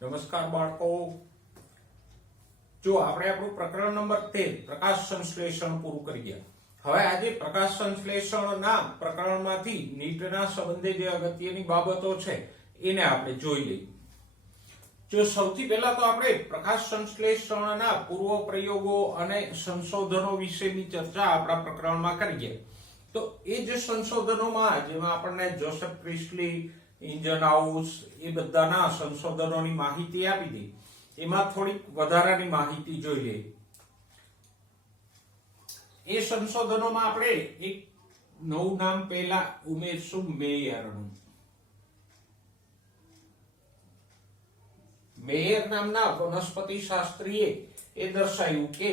નમસ્કાર બાળકો, જો આપણે આપણું પ્રકરણ નંબર 13 પ્રકાશ સંશ્લેષણ પૂરું કરી ગયા. હવે આજે પ્રકાશ સંશ્લેષણના પ્રકરણમાંથી નીટના સંબંધે જે અગત્યની બાબતો છે એને આપણે જોઈ લઈએ. જો સૌથી પહેલા તો આપણે પ્રકાશ સંશ્લેષણના પૂર્વ પ્રયોગો અને સંશોધનો વિશેની ચર્ચા આપણા પ્રકરણમાં કરીએ. તો એ જે સંશોધનોમાં જેમાં આપણને જોસેફ પ્રિસ્ટલી, ઇન્જનહાઉસ એ બધાના સંશોધનોની માહિતી આપી હતી, એમાં થોડીક વધારાની માહિતી જોઈ લઈએ. એ સંશોધનોમાં આપણે એક નવું નામ પહેલા ઉમેરશું, મેયરનું. મેયર નામના વનસ્પતિ શાસ્ત્રીએ એ દર્શાવ્યું કે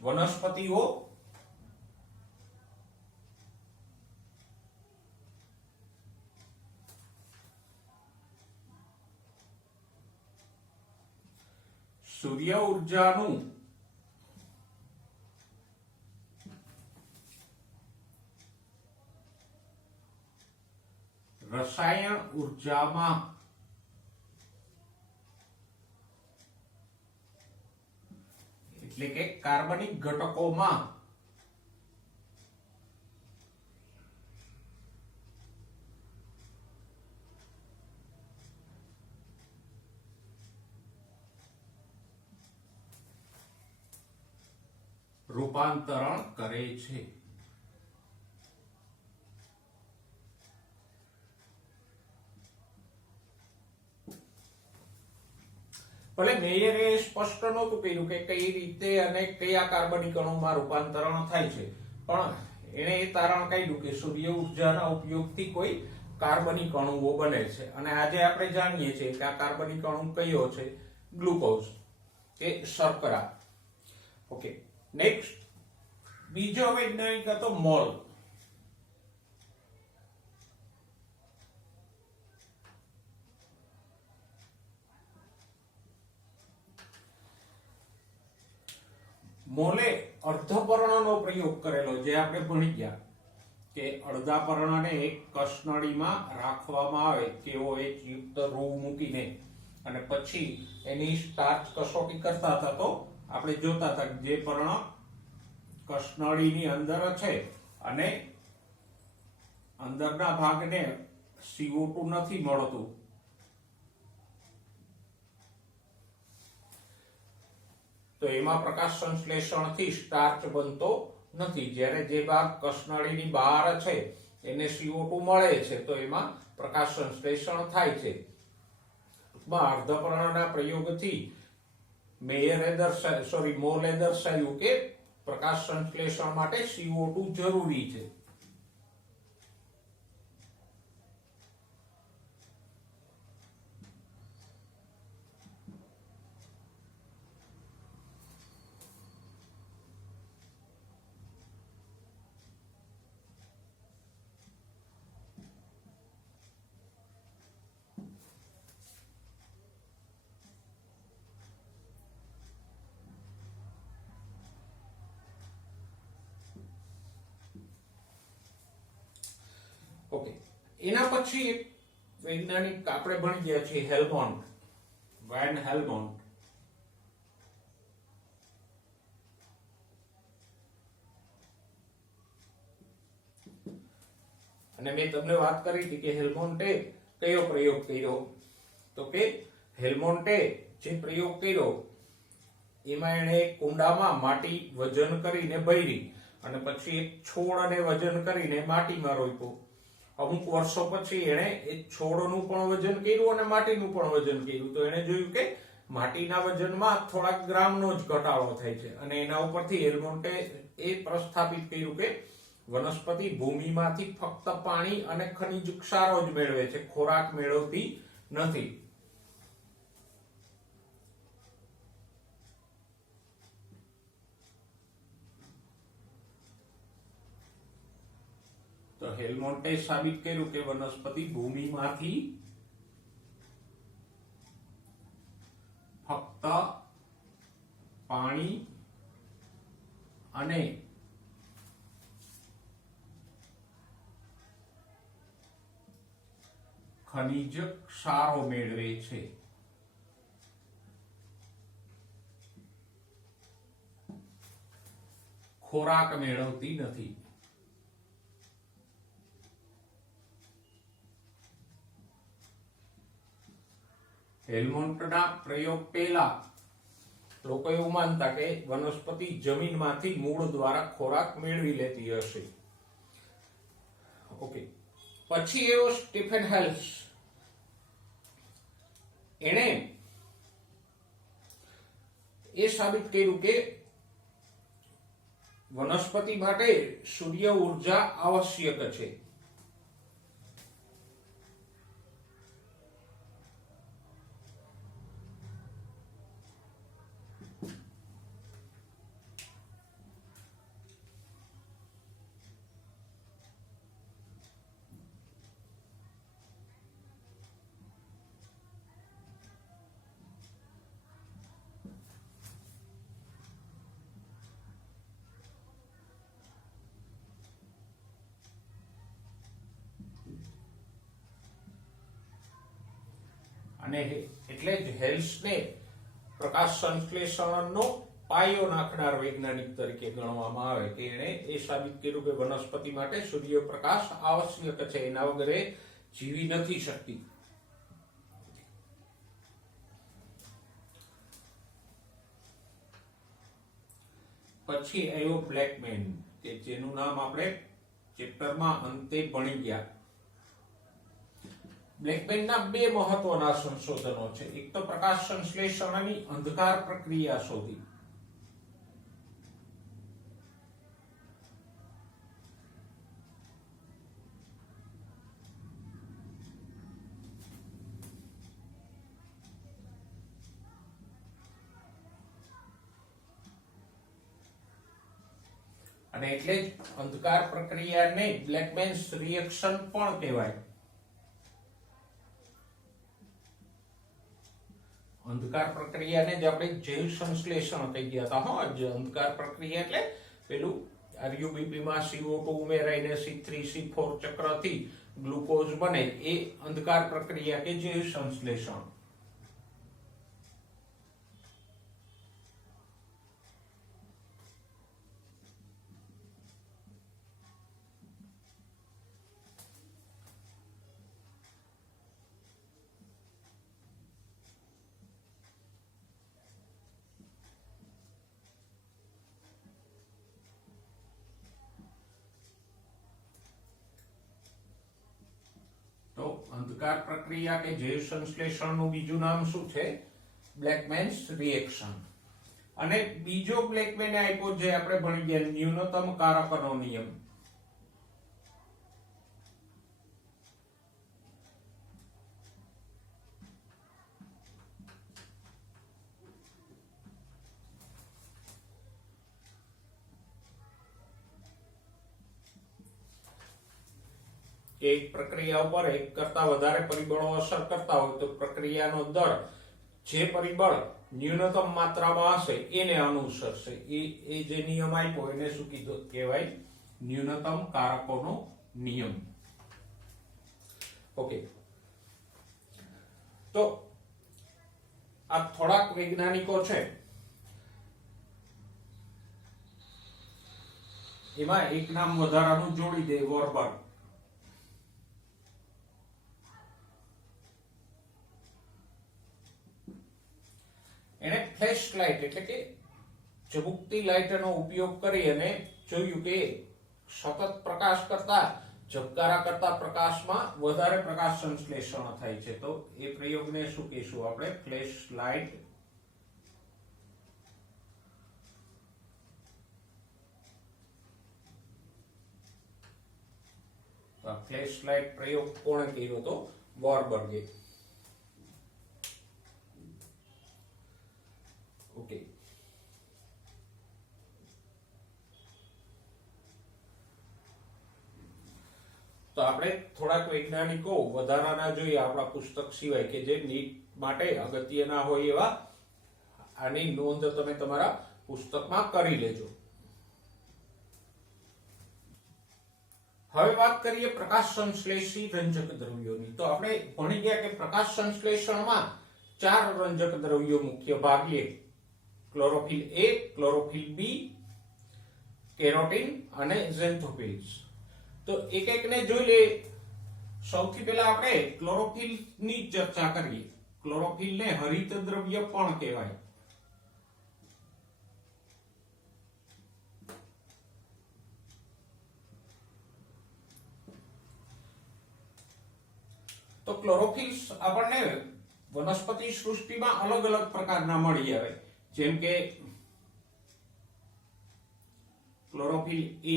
વનસ્પતિઓ સૂર્ય ઉર્જાનું રસાયણ ઉર્જામાં એટલે કે કાર્બનિક ઘટકોમાં રૂપાંતરણ કરે છે. ભલે મેયરે સ્પષ્ટ નહોતું કર્યું કે કઈ રીતે અને કયા કાર્બનિક અણુમાં રૂપાંતરણ થાય છે, પણ એણે એ તારણ કાઢ્યું કે સૂર્ય ઉર્જાના ઉપયોગથી કોઈ કાર્બનિક અણુઓ બને છે. અને આજે આપણે જાણીએ છીએ કે આ કાર્બનિક અણુ કયો છે? ગ્લુકોઝ કે શર્કરા. ઓકે, નેક્સ્ટ બીજો વૈજ્ઞાનિક હતો મોલ. મોલે અર્ધપર્ણનો પ્રયોગ કરેલો, જે આપણે ભણી ગયા કે અડધા પર્ણને એક કસનળીમાં રાખવામાં આવે કેવો એક યુક્ત રૂ મૂકીને, અને પછી એની સ્ટાર્ચ કસોટી કરતા હતા. તો આપણે જોતા હતા જે પર્ણ કસનળીની અંદર છે અને અંદરના ભાગને CO2 નથી મળતું, તો એમાં પ્રકાશ સંશ્લેષણથી સ્ટાર્ચ બનતો નથી. જ્યારે જે ભાગ કસનળીની બહાર છે એને CO2 મળે છે, તો એમાં પ્રકાશ સંશ્લેષણ થાય છે. અર્ધપર્ણના પ્રયોગથી મોલે દર્શાવ્યું કે પ્રકાશ સંશ્લેષણ માટે CO2 જરૂરી છે. ઓકે, એના પછી એક વૈજ્ઞાનિક આપણે ભણી ગયા છીએ, હેલ્મોન્ટ, વેન હેલ્મોન્ટ. અને મેં તમને વાત કરી હતી કે હેલ્મોન્ટે કયો પ્રયોગ કર્યો, તો કે હેલ્મોન્ટે જે પ્રયોગ કર્યો એમાં એણે કુંડામાં માટી વજન કરીને ભરી અને પછી એક છોડને વજન કરીને માટીમાં રોપ્યો. અમુક વર્ષો પછી એણે એ છોડનું પણ વજન કર્યું અને માટીનું પણ વજન કર્યું. તો એણે જોયું કે માટીના વજનમાં થોડાક ગ્રામનો જ ઘટાડો થાય છે. અને એના ઉપરથી હેલ્મોન્ટે એ પ્રસ્થાપિત કર્યું કે વનસ્પતિ ભૂમિમાંથી ફક્ત પાણી અને ખનિજ ક્ષારો જ મેળવે છે, ખોરાક મેળવતી નથી. તો હેલ્મોન્ટે સાબિત કર્યું કે વનસ્પતિ ભૂમિમાંથી ફક્ત પાણી અને ખનિજ ક્ષારો મેળવે છે. ખોરાક મેળવતી નથી. હેલ્મોન્ટના પ્રયોગ પહેલા લોકો એવું માનતા કે વનસ્પતિ જમીનમાંથી મૂળ દ્વારા ખોરાક મેળવી લેતી હશે. ઓકે, પછી એવો સ્ટીફન હેલ્સ એણે એ સાબિત કર્યું કે વનસ્પતિ માટે સૂર્ય ઉર્જા આવશ્યક છે. અને એટલે જ હેલ્સને પ્રકાશ સંશ્લેષણનો પાયો નાખનાર વૈજ્ઞાનિક તરીકે ગણવામાં આવે કે એણે એ સાબિત કર્યું કે વનસ્પતિ માટે સૂર્યપ્રકાશ આવશ્યક છે, એના વગર એ જીવી નથી શકતી. પછી આવ્યો બ્લેકમેન કે જેનું નામ આપણે ચેપ્ટરમાં અંતે ભણી ગયા. બ્લેકમેનના બે મહત્વના સંશોધનો છે. એક તો પ્રકાશ સંશ્લેષણની અંધકાર પ્રક્રિયા શોધી. અને એટલે જ અંધકાર પ્રક્રિયાને બ્લેકમેન્સ રિએક્શન પણ કહેવાય. અંધકાર પ્રક્રિયાને જ આપણે જૈવ સંશ્લેષણ કહી ગયા હતા. હા, અંધકાર પ્રક્રિયા એટલે પેલું RuBP માં CO2 ઉમેરાઈને C3C4 ચક્રથી ગ્લુકોઝ બને એ અંધકાર પ્રક્રિયા કે જૈવ સંશ્લેષણ. અંધકાર પ્રક્રિયા કે જૈવ સંશ્લેષણનું બીજું નામ શું છે? બ્લેકમેન્સ રિએક્શન. અને બીજો બ્લેકમેને આપ્યો જે આપણે ભણી ગયા ન્યૂનતમ કારકનો નિયમ. એક પ્રક્રિયા ઉપર એક કરતા વધારે પરિબળો અસર કરતા હોય તો પ્રક્રિયાનો દર જે પરિબળ ન્યૂનતમ માત્રામાં હશે એને અનુસરશે. એ જે નિયમ આપ્યો એને શું કીધું કહેવાય? ન્યૂનતમ કારકોનો નિયમ. ઓકે, તો આ થોડાક વૈજ્ઞાનિકો છે, એમાં એક નામ વધારાનું જોડી દે, વોરબર્ગ. એને ફ્લેશ લાઇટ એટલે કે ઝબુકતી લાઇટનો ઉપયોગ કરી અને જોયું કે સતત પ્રકાશ કરતા ઝબકારા કરતા પ્રકાશમાં વધારે પ્રકાશ સંશ્લેષણ થાય છે. તો એ પ્રયોગને શું કહીશું આપણે? Flash light. તો ફ્લેશ લાઇટ પ્રયોગ કોણે કર્યો હતો? વોરબર્ગે. ઓકે, તો આપણે થોડાક વૈજ્ઞાનિકો વધારાના જોઈએ આપણા પુસ્તક સિવાય કે જે નીટ માટે અગત્યના હોય એવા. આની નોંધ તમે તમારા પુસ્તકમાં કરી લેજો. હવે વાત કરીએ પ્રકાશ સંશ્લેષી રંજક દ્રવ્યોની. તો આપણે ભણી ગયા કે પ્રકાશ સંશ્લેષણમાં 4 રંજક દ્રવ્યો મુખ્ય ભાગે: chlorophyll A, chlorophyll B, carotene અને ઝેન્થોફિલ્સ. તો એક એકને જોઈ લે. સૌથી પહેલા આપણે ક્લોરોફિલ ની ચર્ચા કરીએ. ક્લોરોફિલ ને હરિત દ્રવ્ય પણ કહેવાય. તો ક્લોરોફિલ આપણને વનસ્પતિ સૃષ્ટિમાં અલગ અલગ પ્રકારના મળી આવે, જેમ કે chlorophyll A,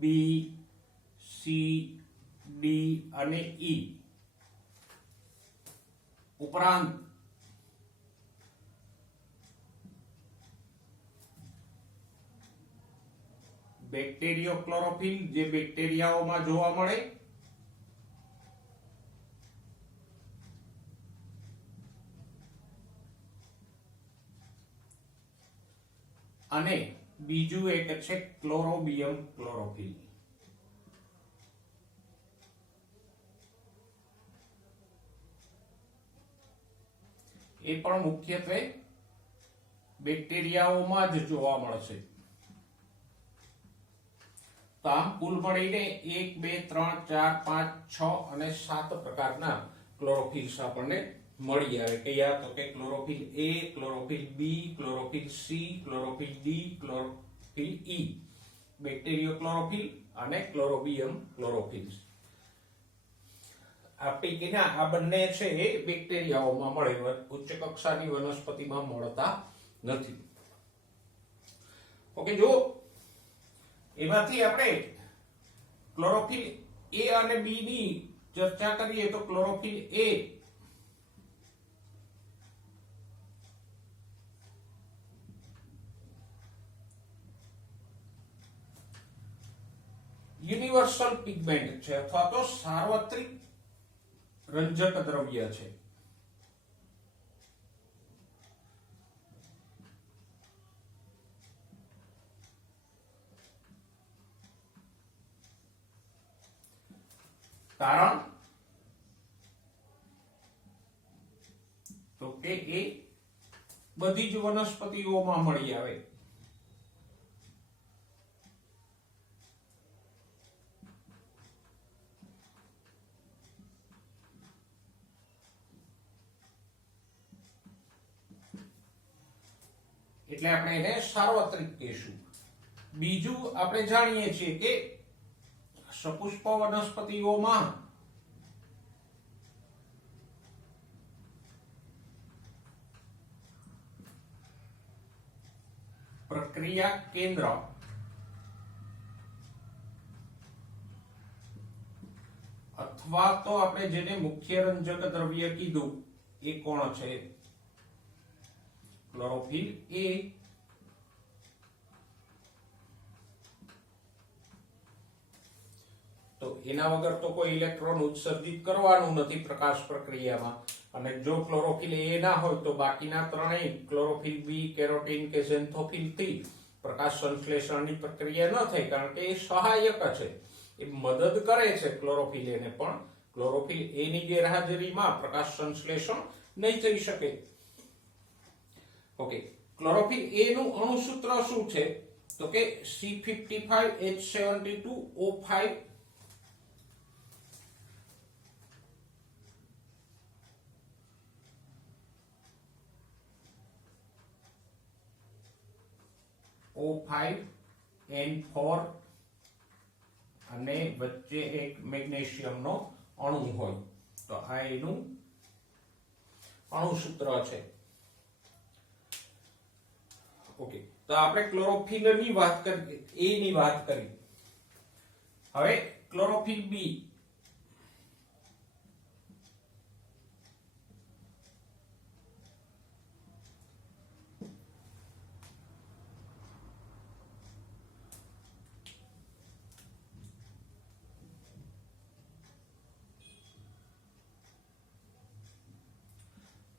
B, C, D અને E. ઉપરાંત બેક્ટેરિયો ક્લોરોફિલ, જે બેક્ટેરિયાઓમાં જોવા મળે, અને બીજું એક છે ક્લોરોબિયમ ક્લોરોફિલ. એ પણ મુખ્યત્વે બેક્ટેરિયાઓમાં જ જોવા મળશે. તો આમ કુલ મળીને 1, 2, 3, 4, 5, 6 અને 7 પ્રકારના ક્લોરોફિલ્સ આપણને મળી આવે. કયા? તો કે chlorophyll A, chlorophyll B, chlorophyll C, chlorophyll D, chlorophyll E, bacteriochlorophyll અને ક્લોરોબિયમ ક્લોરોફિલ્સ. આ પૈકીના આ બંને છે એ બેક્ટેરિયાઓમાં મળે, ઉચ્ચ કક્ષાની વનસ્પતિમાં મળતા નથી. ઓકે, જો એમાંથી આપણે ક્લોરોફિલ A અને B ની ચર્ચા કરીએ તો ક્લોરોફિલ A યુનિવર્સલ પિગમેન્ટ છે અથવા તો સાર્વત્રિક રંજક દ્રવ્ય છે. કારણ તો કે એ બધી જ વનસ્પતિઓમાં મળી આવે. એટલે આપણે એને સાર્વત્રિક કહીશું. બીજું આપણે જાણીએ છીએ કે સપુષ્પ વનસ્પતિઓમાં પ્રક્રિયા કેન્દ્ર અથવા તો આપણે જેને મુખ્ય રંજક દ્રવ્ય કીધું એ કોણ છે? Chlorophyll A. તો એના વગર તો કોઈ ઇલેક્ટ્રોન ઉત્સર્જિત કરવાનું નથી પ્રકાશ પ્રક્રિયામાં, અને જો ક્લોરોફિલ A ના હોય તો બાકીના ત્રણેય ક્લોરોફિલ B, કેરોટીન કે ઝેન્થોફિલ થી પ્રકાશ સંશ્લેષણની પ્રક્રિયા ન થાય, કારણ કે એ સહાયક છે, એ મદદ કરે છે ક્લોરોફિલ A ને, પણ ક્લોરોફિલ A ની ગેરહાજરીમાં પ્રકાશ સંશ્લેષણ નહીં થઈ શકે. ઓકે, ક્લોરોફિલ A નું અણુસૂત્ર શું છે? તો કે C55H72O5 O5N4 અને વચ્ચે એક મેગ્નેશિયમનો અણુ હોય. તો આ એનું અણુસૂત્ર છે. ઓકે, તો આપણે ક્લોરોફિલ ની વાત કરી, A ની વાત કરી. હવે ક્લોરોફિલ B.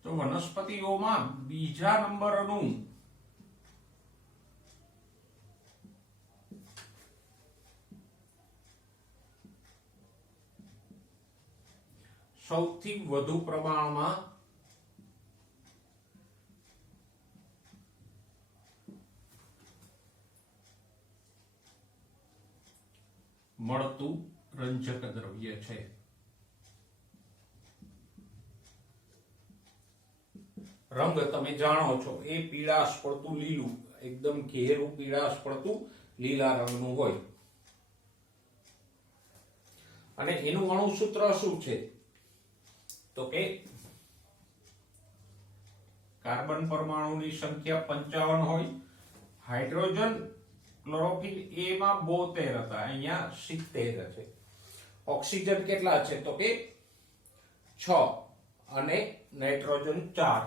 તો વનસ્પતિઓમાં બીજા નંબરનું સૌથી વધુ પ્રમાણમાં મળતું રંજક દ્રવ્ય છે. રંગ તમે જાણો છો એ પીળાશ પડતું લીલું, એકદમ ઘેરું પીળાશ પડતું લીલા રંગનું હોય. અને એનું અણુસૂત્ર શું છે? તો કે કાર્બન પરમાણુની સંખ્યા 55 હોય, હાઇડ્રોજન ક્લોરોફિલ એ માં 72 હતા, અહીંયા 70 છે. ઓક્સિજન કેટલા છે? તો કે 6 અને નાઇટ્રોજન 4.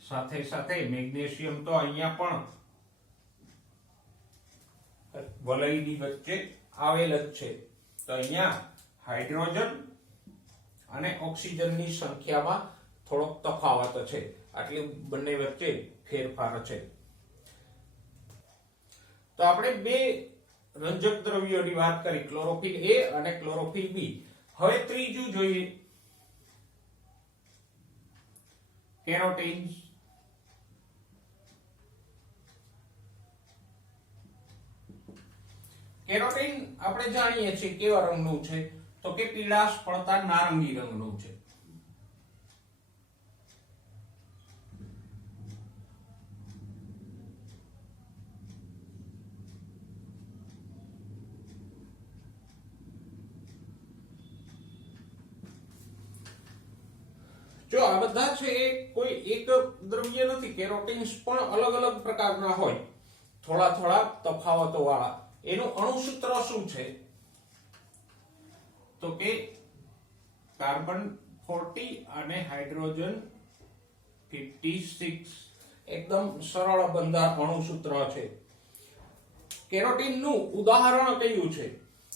સાથે સાથે મેગ્નેશિયમ તો અહીંયા પણ વલયની વચ્ચે આવેલ જ છે. તો અહીંયા હાઇડ્રોજન અને ઓક્સિજનની સંખ્યામાં થોડોક તફાવત છે, આટલી બંને વચ્ચે ફેરફાર છે. તો આપણે બે રંજક દ્રવ્યોની વાત કરી, ક્લોરોફિલ એ અને ક્લોરોફિલ બી. હવે ત્રીજું જોઈએ, કેરોટીન. કેરોટીન આપણે જાણીએ છીએ કેવા રંગનું છે? તો કે પીળાશ પડતા નારંગી રંગનું છે. જો આ બધા છે એ કોઈ એક દ્રવ્ય નથી, કેરોટીન્સ પણ અલગ અલગ પ્રકારના હોય, થોડા થોડા તફાવતો વાળા. એનું અણુસૂત્ર શું છે? તો કે કાર્બન 40 અને હાઇડ્રોજન 56. એકદમ સરળ બંધારણ અણુસૂત્ર છે. કેરોટીનનું ઉદાહરણ કયું છે?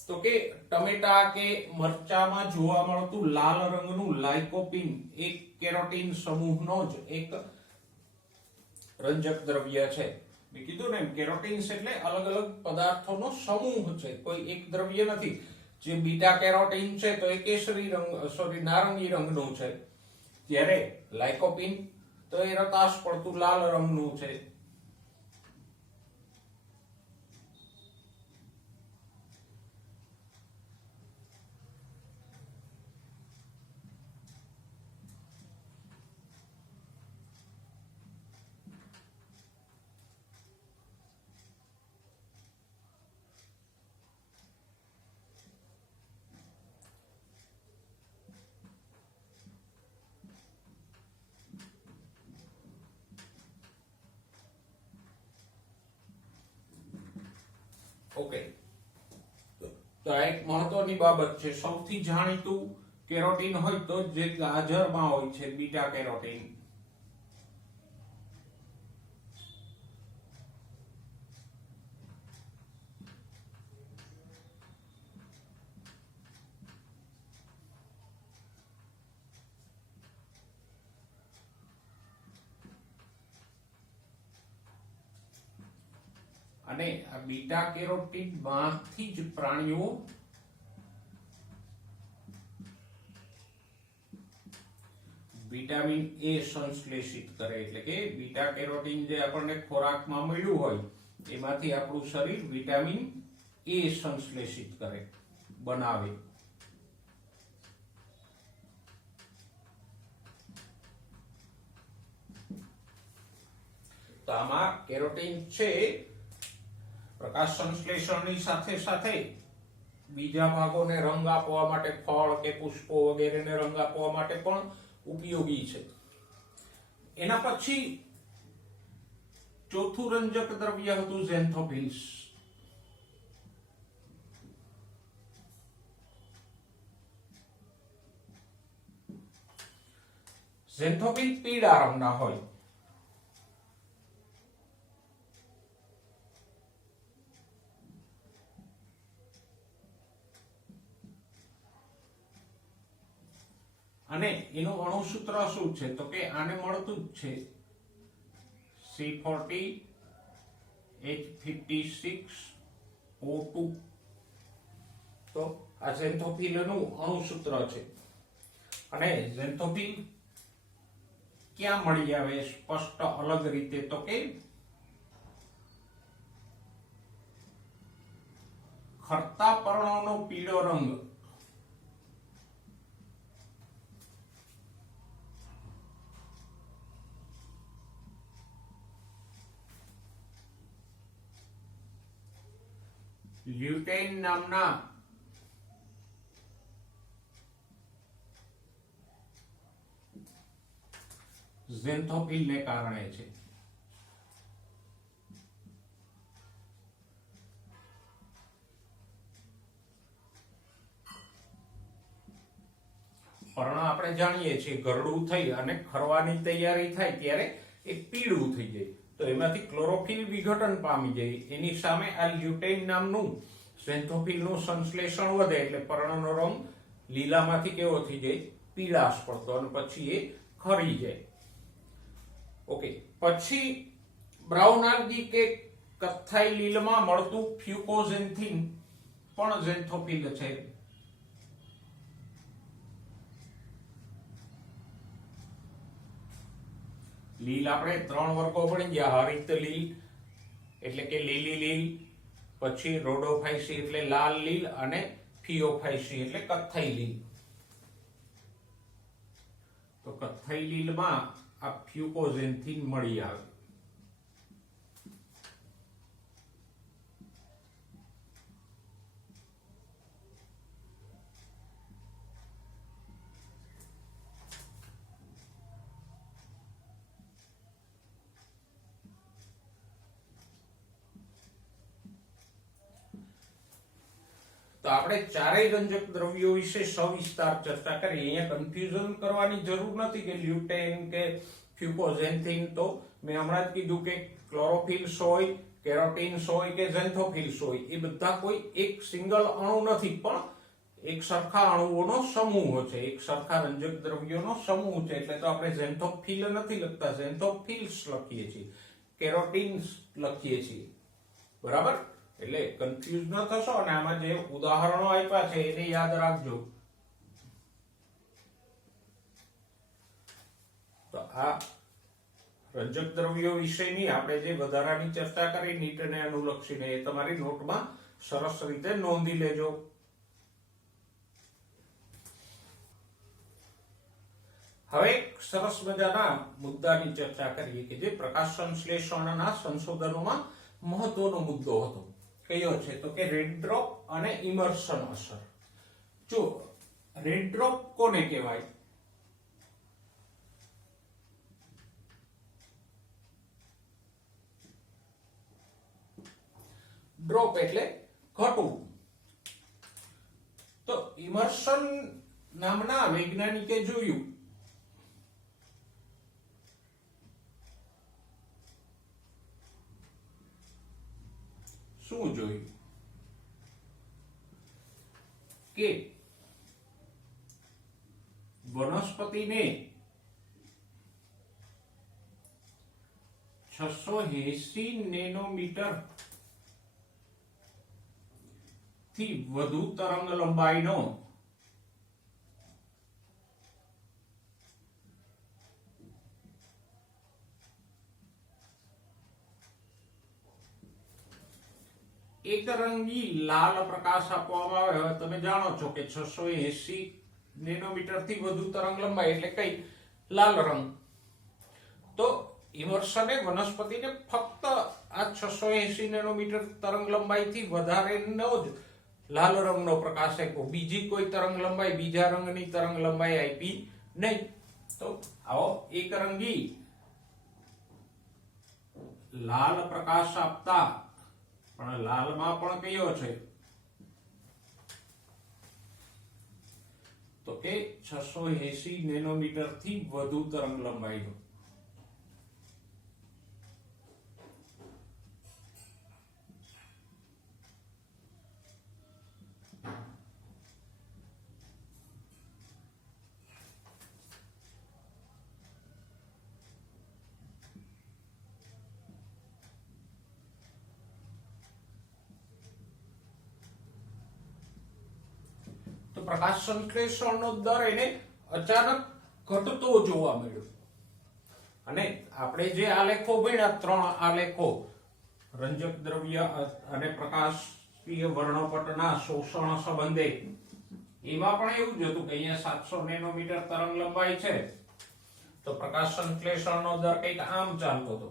તો કે ટમેટા કે મરચામાં જોવા મળતું લાલ રંગનું લાઇકોપીન એક કેરોટીન સમૂહનો જ એક રંજક દ્રવ્ય છે. મેં કીધું ને, કેરોટીન્સ એટલે અલગ અલગ પદાર્થોનો સમૂહ છે, કોઈ એક દ્રવ્ય નથી. જે બીટા કેરોટીન છે તો એ કેસરી રંગ નારંગી રંગનું છે, જ્યારે લાઇકોપીન તો એ રતાશ પડતું લાલ રંગનું છે. ઓકે, તો આ એક મહત્વની બાબત છે. સૌથી જાણીતું કેરોટીન હોય તો જે ગાજરમાં હોય છે, બીટા કેરોટીન. અને આ બીટા કેરોટીન માંથી જ પ્રાણીઓ વિટામિન એ સંશ્લેષિત કરે. એટલે કે બીટા કેરોટીન જે આપણને ખોરાકમાં મળ્યું હોય એમાંથી આપણું શરીર વિટામિન એ સંશ્લેષિત કરે, બનાવે. તો આમાં કેરોટીન છે પ્રકાશ સંશ્લેષણની સાથે સાથે બીજા ભાગોને રંગ આપવા માટે, ફળ કે પુષ્પો વગેરેને રંગ આપવા માટે પણ ઉપયોગી છે. એના પછી ચોથું રંજક દ્રવ્ય હતું ઝેન્થોફિલ્સ. ઝેન્થોફિલ પીળા રંગના હોય. અને એનું અણુસૂત્ર શું છે? તો કે આને મળતું જ છે C40H56O2. તો આ ઝેન્થોફિલનું અણુસૂત્ર છે અને ઝેન્થોફિલ ક્યાં મળી આવે સ્પષ્ટ અલગ રીતે તો કે ખરતા પર્ણોનો પીળો રંગ લ્યુટેઇન નામના ઝેન્થોફિલને કારણે છે. પર્ણ આપણે જાણીએ છીએ ગરડું થઈ અને ખરવાની તૈયારી થાય ત્યારે એ પીળું થઈ જાય તો એમાંથી ક્લોરોફિલ વિઘટન પામી જાય. એની સામે આ લ્યુટેઇન નામનું ઝેન્થોફિલનું સંશ્લેષણ વધે એટલે પર્ણનો રંગ લીલામાંથી કેવો થઈ જાય પીળાશ પડતો અને પછી એ ખરી જાય. ઓકે, પછી બ્રાઉન આલ્ગી કે કથ્થાઈ લીલમાં મળતું ફ્યુકોઝેન્થિન પણ ઝેન્થોફિલ છે. લીલ આપણે 3 વર્ગો ભણી ગયા. હરિત લીલ એટલે કે લીલી લીલ, પછી રોડોફાઇસી એટલે લાલ લીલ અને ફિયોફાઇસી એટલે કથ્થાઈ લીલ. તો કથ્થાઈ લીલમાં આ ફ્યુકોઝેન્થિન મળી આવે. તો આપણે ચારેય રંજક દ્રવ્યો વિશે સવિસ્તાર ચર્ચા કરી. અહીંયા કન્ફ્યુઝન કરવાની જરૂર નથી કે લ્યુટેન કે ફ્યુકોઝેન્થિન. તો મેં હમણાં જ કીધું કે ક્લોરોફિલ્સ હોય, કેરોટીન્સ હોય કે ઝેન્થોફિલ્સ હોય એ બધા કોઈ એક સિંગલ અણુ નથી પણ એક સરખા અણુઓનો સમૂહ છે, એક સરખા રંજક દ્રવ્યોનો સમૂહ છે. એટલે તો આપણે ઝેન્થોફિલ નથી લખતા, ઝેન્થોફિલ્સ લખીએ છીએ, કેરોટીન્સ લખીએ છીએ. બરાબર? એટલે કન્ફ્યુઝ ન થશો અને આમાં જે ઉદાહરણો આપ્યા છે એને યાદ રાખજો. તો આ રંજક દ્રવ્યો વિશેની આપણે જે વધારાની ચર્ચા કરી નીટ અને અનુલક્ષીને એ તમારી નોટમાં સરસ રીતે નોંધી લેજો. હવે સરસ મજાના મુદ્દાની ચર્ચા કરીએ કે જે પ્રકાશ સંશ્લેષણના સંશોધનોમાં મહત્વનો મુદ્દો હતો. કયો છે તો કે રેડ ડ્રોપ અને ઇમર્શન અસર. જો રેડ ડ્રોપ કોને કહેવાય? ડ્રોપ એટલે ઘટવું. તો ઇમર્શન નામના વૈજ્ઞાનિકે જોયું શું જોયું કે વનસ્પતિને 680 નેનોમીટર થી વધુ તરંગ લંબાઈનો એકરંગી લાલ પ્રકાશ આપવામાં આવે. હવે તમે જાણો છો કે 680 નેનોમીટર થી વધુ તરંગ લંબાઈ એટલે કઈ લાલ રંગ. તો ઇમર્શને વનસ્પતિને ફક્ત આ 680 નેનોમીટર તરંગ લંબાઈ થી વધારેનો જ લાલ રંગનો પ્રકાશ આપ્યો. બીજી કોઈ તરંગ લંબાઈ, બીજા રંગની તરંગ લંબાઈ આપી નહીં. તો આવો એકરંગી લાલ પ્રકાશ આપતા પણ લાલમાં પણ કયો છે તો કે 680 નેનોમીટર થી વધુ તરંગ લંબાઈનો. પ્રકાશ સંશ્લેષણનો દર એને અચાનક ઘટતો જોવા મળ્યો. અને આપણે જે આલેખો ભણ્યા, 3 આલેખો, રંજક દ્રવ્ય અને પ્રકાશીય વર્ણપટના શોષણ સંબંધે, એમાં પણ એવું જ હતું કે અહીંયા 700 નેનોમીટર તરંગ લંબાઈ છે તો પ્રકાશ સંશ્લેષણનો દર કંઈક આમ ચાલતો હતો.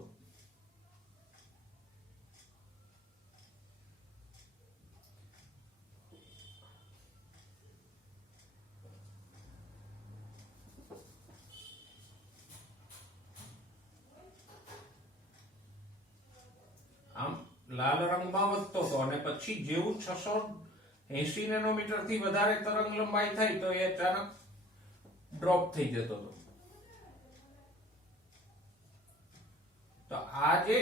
આમ લાલ રંગમાં વધતો હતો અને પછી જેવું 680 નેનોમીટર થી વધારે તરંગ લંબાઈ થાય તો એ અચાનક ડ્રોપ થઈ જતો હતો. તો આ જે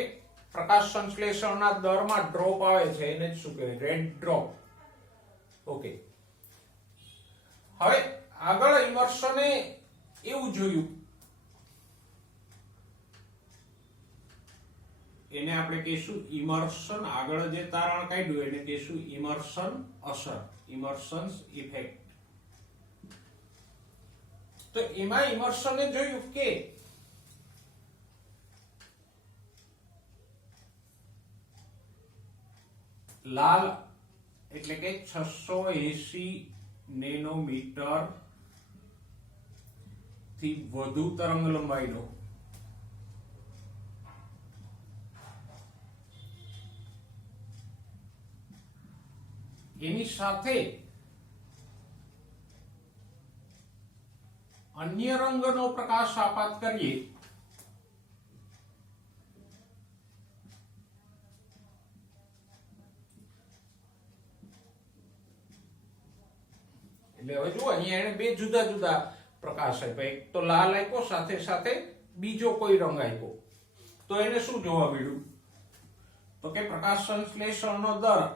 પ્રકાશ સંશ્લેષણના દરમાં ડ્રોપ આવે છે એને શું કહેવાય? Red drop. ઓકે, હવે આગળ ઇમર્શને એવું જોયું, એને આપણે કહીશું ઇમર્શન. આગળ જે તારણ કાઢ્યું એને કહીશું ઇમર્શન અસર, ઇમર્શન્સ ઇફેક્ટ. તો એમાં ઇમર્શને જોયું કે લાલ એટલે કે 680 નેનોમીટર થી વધુ તરંગ લંબાઈનો એની સાથે અન્ય રંગનો પ્રકાશ આપાત કરીએ એટલે હવે જુઓ, અહીંયા એને બે જુદા જુદા પ્રકાશ આપ્યા. એક તો લાલ આપ્યો, સાથે સાથે બીજો કોઈ રંગ આપ્યો. તો એને શું જોવા મળ્યું? તો કે પ્રકાશ સંશ્લેષણનો દર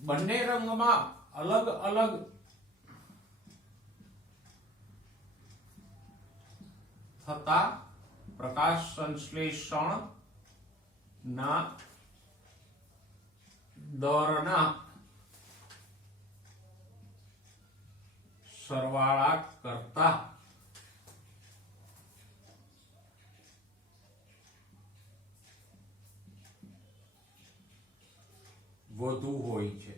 બંને રંગમાં અલગ અલગ થતા પ્રકાશ સંશ્લેષણ ના દરના સરવાળા કરતા વધુ હોય છે.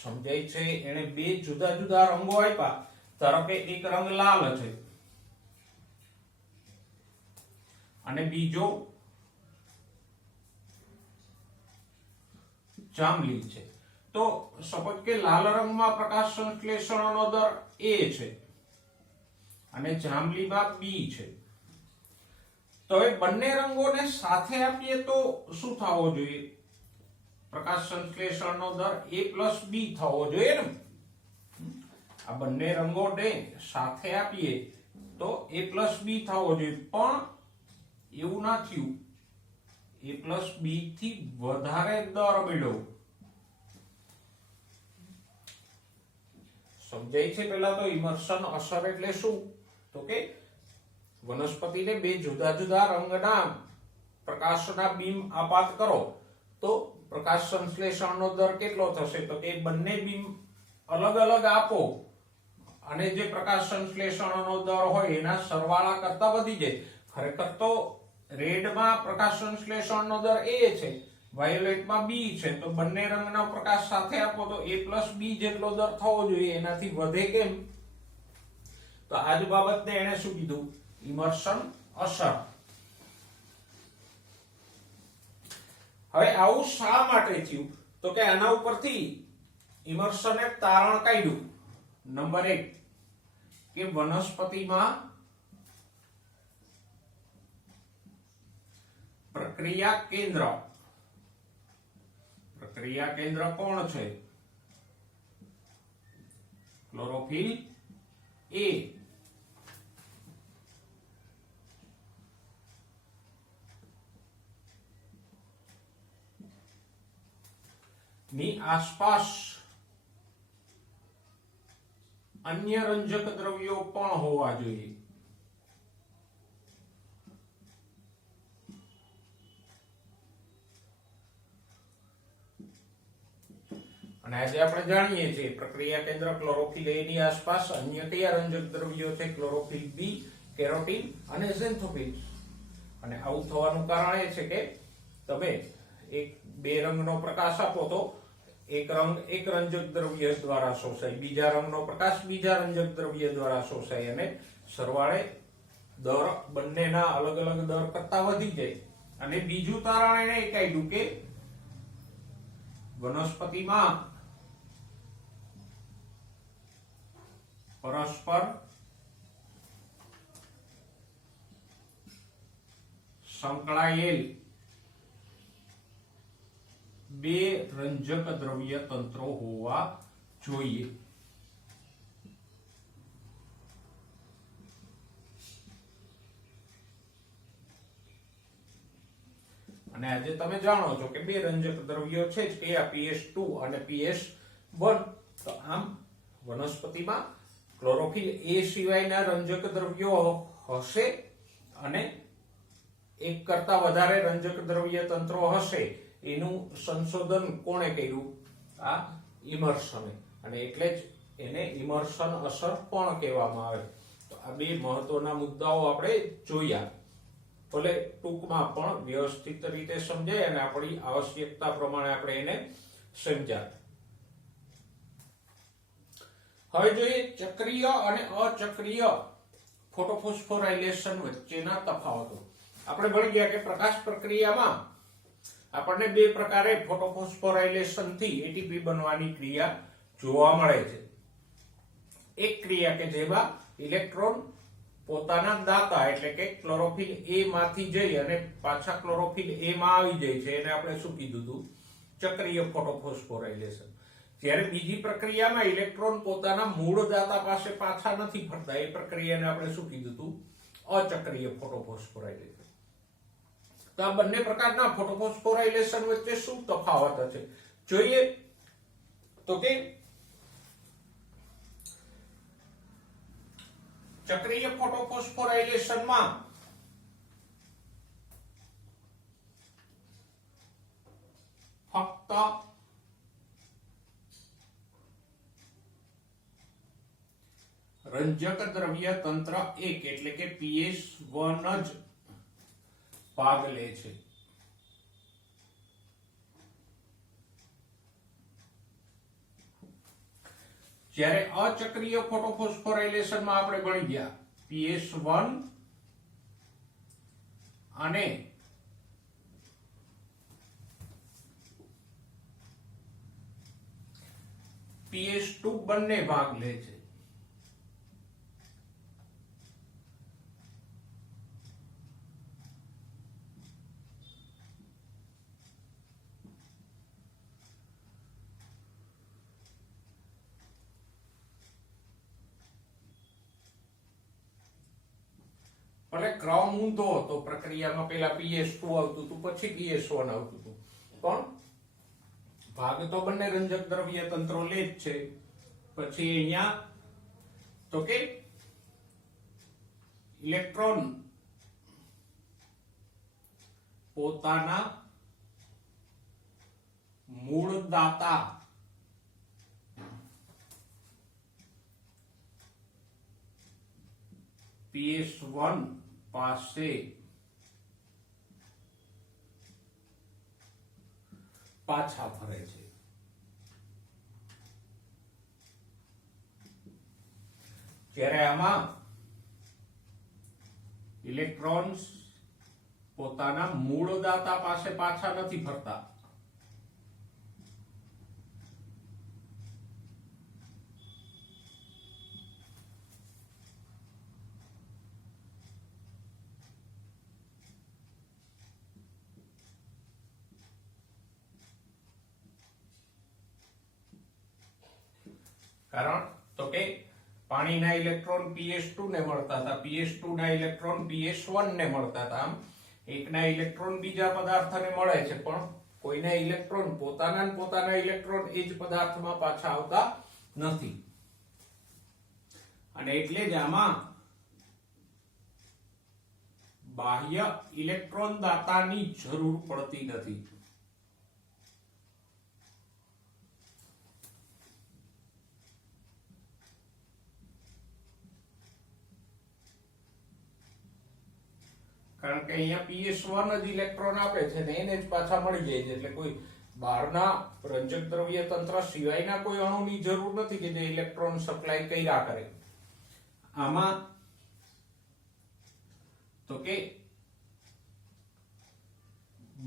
સમજાય છે? એને બે જુદા જુદા રંગો આપ્યા. ધારો કે એક રંગ લાલ છે અને બીજો જાંબલી છે. તો સપોઝ કે લાલ રંગમાં પ્રકાશ સંશ્લેષણનો દર A છે અને જાંબલીમાં B છે. તો એ બંને રંગોને સાથે આપીએ તો શું થવો જોઈએ? પ્રકાશ સંશ્લેષણનો દર A+B થવો જોઈએ ને. આ બંને રંગોને સાથે આપીએ તો A+B થવો જોઈએ, પણ એવું ના થયું. A+B થી વધારે દર મળ્યો. સમજાય છે? પહેલા તો ઇમર્શન અસર એટલે શું? તો કે વનસ્પતિને બે જુદા જુદા રંગના પ્રકાશના બીમ આપાત કરો તો પ્રકાશ સંશ્લેષણનો દર કેટલો થશે? તો કે બંને બીમ અલગ અલગ આપો અને જે પ્રકાશ સંશ્લેષણનો દર હોય એના સરવાળા કરતા વધી જાય. ખરેખર તો રેડમાં પ્રકાશ સંશ્લેષણનો દર A છે, વાયોલેટમાં B છે. તો બંને રંગનો પ્રકાશ સાથે આપો તો A+B જેટલો દર થવો જોઈએ, એનાથી વધે કેમ? તો આ જ બાબતને એને શું કીધું? ઇમર્શન અસર. હવે આવું શા માટે થયું? તો કે આના ઉપરથી ઇમર્શને તારણ કાઢ્યું. નંબર 1 કે વનસ્પતિમાં પ્રક્રિયા કેન્દ્ર કોણ છે? Chlorophyll A. ની આસપાસ અન્ય રંજક દ્રવ્યો પણ હોવા જોઈએ. અને આજે આપણે જાણીએ છીએ પ્રક્રિયા કેન્દ્ર ક્લોરોફિલ A ની આસપાસ અન્ય કયા રંજક દ્રવ્યો છે? ક્લોરોફિલ B, કેરોટીન અને ઝેન્થોફિલ. અને આવું થવાનું કારણ એ છે કે તમે બે રંગનો પ્રકાશ આપો તો એક રંગ એક રંજક દ્રવ્ય દ્વારા શોષાય, બીજા રંગનો પ્રકાશ બીજા રંજક દ્રવ્ય દ્વારા શોષાય અને સરવાળે દર બંનેના અલગ અલગ દર કરતા વધી જાય. અને બીજું તારણ એને કાઢ્યું કે વનસ્પતિમાં પરસ્પર સંકળાયેલ બે રંજક દ્રવ્ય તંત્રો હોવા જોઈએ. અને આજે તમે જાણો છો કે બે રંજક દ્રવ્યો છે જ કયા? PS2 અને PS1. તો આમ વનસ્પતિમાં ક્લોરોફિલ A સિવાયના રંજક દ્રવ્યો હશે અને એક કરતા વધારે રંજક દ્રવ્ય તંત્રો હશે. એનું સંશોધન કોણે કર્યું? આ ઇમર્સને. અને એટલે જ એને ઇમર્સન અસર પણ કહેવામાં આવે. તો આ બે મહત્વના મુદ્દાઓ આપણે જોયા. ભલે ટૂંકમાં પણ વ્યવસ્થિત રીતે સમજાય અને આપણી આવશ્યકતા પ્રમાણે આપણે એને સમજ્યા. હવે જોઈએ ચક્રીય અને અચક્રીય ફોટોફોસ્ફોરાયલેશન વચ્ચેના તફાવતો. આપણે ભણી ગયા કે પ્રકાશ પ્રક્રિયામાં આપણને બે પ્રકારે ફોટોફોસ્ફોરાયલેશન થી એટીપી બનવાની ક્રિયા જોવા મળે છે. એક ક્રિયા કે જેમાં ઇલેક્ટ્રોન પોતાના દાતા એટલે કે ક્લોરોફિલ A માંથી જઈ અને પાછા ક્લોરોફિલ A માં આવી જાય છે, એને આપણે શું કીધું હતું? ચક્રીય ફોટોફોસ્ફોરાયલેશન. જ્યારે બીજી પ્રક્રિયામાં ઇલેક્ટ્રોન પોતાના મૂળ દાતા પાસે પાછા નથી ફરતા, એ પ્રક્રિયાને આપણે શું કીધું હતું? અચક્રીય ફોટોફોસ્ફોરાયલેશન. તો આ બંને પ્રકારના ફોટોફોસ્ફોરાયલેશન વચ્ચે શું તફાવત છે જોઈએ તો કે ચક્રીય ફોટોફોસ્ફોરાયલેશનમાં ફક્ત રંજક દ્રવ્ય તંત્ર એક એટલે કે PS1 જ ભાગ લે છે. જ્યારે અચક્રીય ફોટોફોસ્ફોરાયલેશનમાં આપણે ભણી ગયા PS1 અને PS2 બંને ભાગ લે છે. ભલે ક્રમ ઊંધો હતો, પ્રક્રિયામાં પહેલા PS2 આવતું હતું પછી PS1 આવતું હતું, પણ ભાગ તો બંને રંજક દ્રવ્ય તંત્રો લે જ છે. પછી અહીંયા તો કે ઇલેક્ટ્રોન પોતાના મૂળ દાતા PS1 પાસે પાછા ફરે છે. જ્યારે આમાં ઇલેક્ટ્રોન્સ પોતાના મૂળ દાતા પાસે પાછા નથી ફરતા. કારણ તો કે પાણીના ઇલેક્ટ્રોન PS2 ને મળતા હતા, PS2 ના ઇલેક્ટ્રોન PS1 ને મળતા હતા. આમ એકના ઇલેક્ટ્રોન બીજા પદાર્થને મળે છે, પણ કોઈના ઇલેક્ટ્રોન પોતાના ઇલેક્ટ્રોન એ જ પદાર્થમાં પાછા આવતા નથી. અને એટલે જ આમાં બાહ્ય ઇલેક્ટ્રોન દાતાની જરૂર પડતી નથી. કારણ કે અહીંયા PS1 જ ઇલેક્ટ્રોન આપે છે ને એને જ પાછા મળી જાય છે, એટલે કોઈ બહારના રંજક દ્રવ્ય તંત્ર સિવાયના કોઈ અણુની જરૂર નથી કે જે ઇલેક્ટ્રોન સપ્લાય કર્યા કરે. આમાં તો કે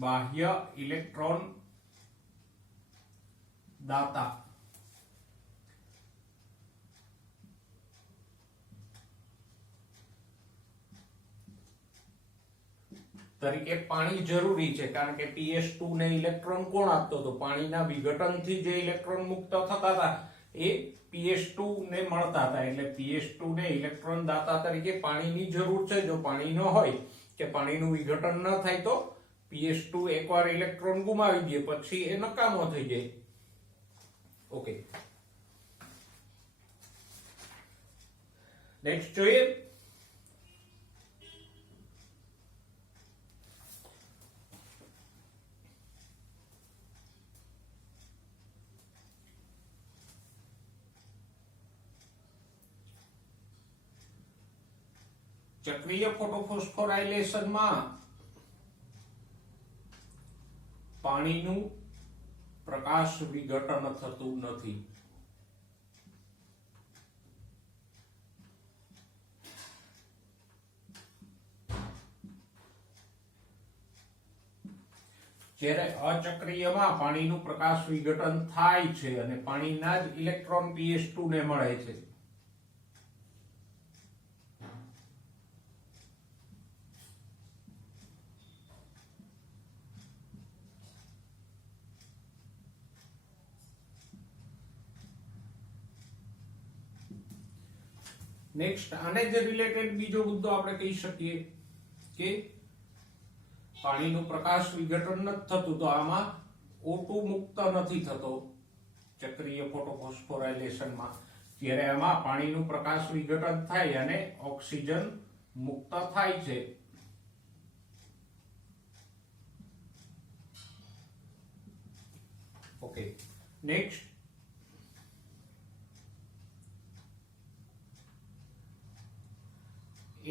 બાહ્ય ઇલેક્ટ્રોન દાતા તરીકે પાણી જરૂરી છે, કારણ કે PS2 ને ઇલેક્ટ્રોન કોણ આપતો હતો? પાણીના વિઘટનથી જે ઇલેક્ટ્રોન મુક્ત થતા હતા એ PS2 ને મળતા હતા. એટલે PS2 ને ઇલેક્ટ્રોન દાતા તરીકે પાણીની જરૂર છે. જો પાણી ન હોય કે પાણીનું વિઘટન ન થાય તો PS2 એકવાર ઇલેક્ટ્રોન ગુમાવી દે પછી એ નકામો થઈ જાય. ઓકે, નેક્સ્ટ જોઈએ. ચક્રીય ફોટોફોસ્ફોરાયલેશનમાં પાણીનું પ્રકાશ વિઘટન થતું નથી. જ્યારે અચક્રીયમાં પાણીનું પ્રકાશ વિઘટન થાય છે અને પાણીના જ ઇલેક્ટ્રોન PS2 ને મળે છે. નેક્સ્ટ આને જે રિલેટેડ બીજો મુદ્દો આપણે કહી શકીએ કે પાણીનું પ્રકાશ વિઘટન નથી થતું તો આમાં O2 મુક્ત નથી થતો ચક્રીય ફોટોફોસ્ફોરાયલેશનમાં. જ્યારે આમાં પાણીનું પ્રકાશ વિઘટન થાય અને ઓક્સિજન મુક્ત થાય છે. ઓકે, નેક્સ્ટ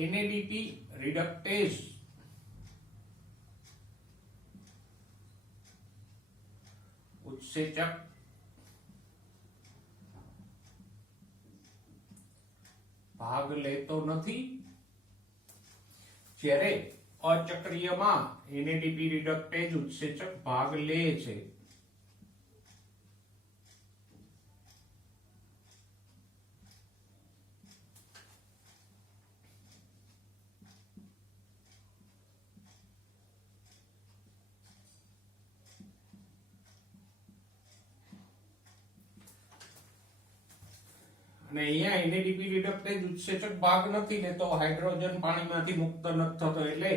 NADP reductase ઉત્સેચક ભાગ લેતો નથી. જ્યારે અચક્રીયમાં NADP reductase ઉત્સેચક ભાગ લે છે. અને અહીંયા NADP reductase ઉત્સેચક ભાગ નથી લેતો, હાઇડ્રોજન પાણીમાંથી મુક્ત નથી થતો, એટલે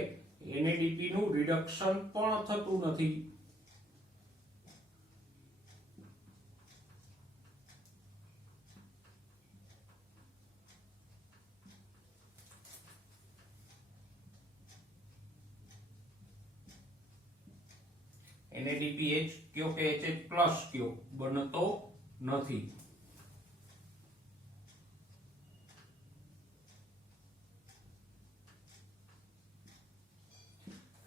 NADP નું રિડક્શન પણ થતું નથી. NADPH કયો કે HH+ કયો બનતો નથી.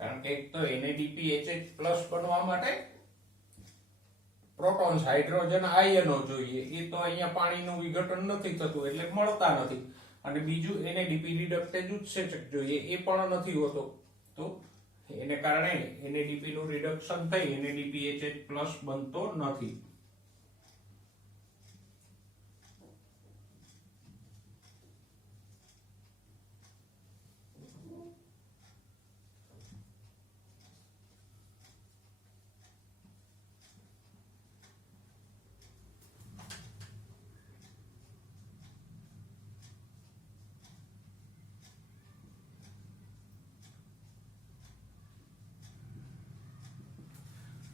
કારણ કે એક તો NADP HH+ બનવા માટે પ્રોટોન્સ હાઇડ્રોજન આયનો જોઈએ, એ તો અહીંયા પાણીનું વિઘટન નથી થતું એટલે મળતા નથી. અને બીજું NADP reductase ઉત્સેચક જોઈએ, એ પણ નથી હોતો. તો એને કારણે NADP નું રિડક્શન થઈ NADP HH+ બનતો નથી.